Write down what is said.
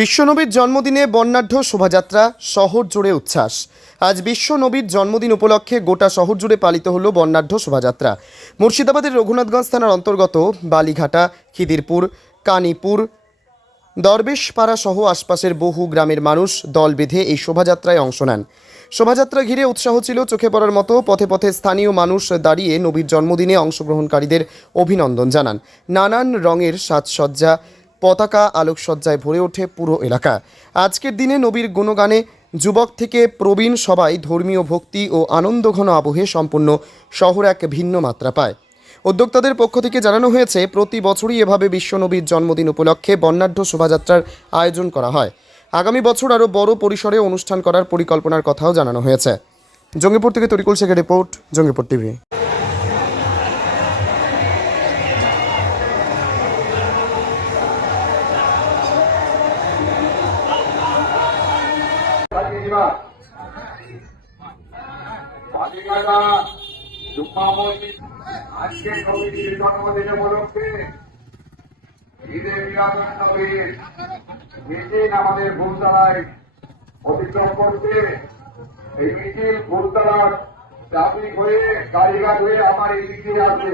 বিশ্বনবীর জন্মদিনে বর্ণাঢ্য শোভাযাত্রা, শহর জুড়ে উচ্ছ্বাস। আজ বিশ্বনবীর জন্মদিন উপলক্ষে গোটা শহর জুড়ে পালিত হলো বর্ণাঢ্য শোভাযাত্রা। মুর্শিদাবাদের রঘুনাথগঞ্জ থানার অন্তর্গত বালিঘাটা, খিদিরপুর, কানীপুর, দরবেশপাড়া সহ আশপাশের বহু গ্রামের মানুষ দল বেঁধে এই শোভাযাত্রায় অংশ নেন। শোভাযাত্রা ঘিরে উৎসাহ ছিল চোখে পড়ার মতো, পথে পথে স্থানীয় মানুষ দাঁড়িয়ে নবীর জন্মদিনে অংশগ্রহণকারীদের অভিনন্দন জানান। নানান রঙের সাজসজ্জা পতাকা আলোকসজ্জায় ভরে ওঠে পুরো এলাকা। আজকের দিনে নবীর গুণগানে যুবক থেকে প্রবীণ সবাই ধর্মীয় ভক্তি ও আনন্দঘন আবহে সম্পূর্ণ শহর এক ভিন্ন মাত্রা পায়। উদ্যোক্তাদের পক্ষ থেকে জানানো হয়েছে, প্রতি বছরই এভাবে বিশ্বনবীর জন্মদিন উপলক্ষে বর্ণাঢ্য শোভাযাত্রার আয়োজন করা হয়। আগামী বছর আরও বড় পরিসরে অনুষ্ঠান করার পরিকল্পনার কথাও জানানো হয়েছে। জঙ্গিপুর থেকে তরিকুল শেখের রিপোর্ট, জঙ্গিপুর টিভি। বালিকাটা জুম্মামতি আজকে নবীর জন্মদিন উপলক্ষে। ঈদে মিলাদুন নবীর মিছিল আমাদের ভুলতলায় অতিক্রম করছে। এই মিছিল ভুলতলার ট্রাফিক হয়ে, গাড়িঘাট হয়ে আমার এই মিছিলে আছে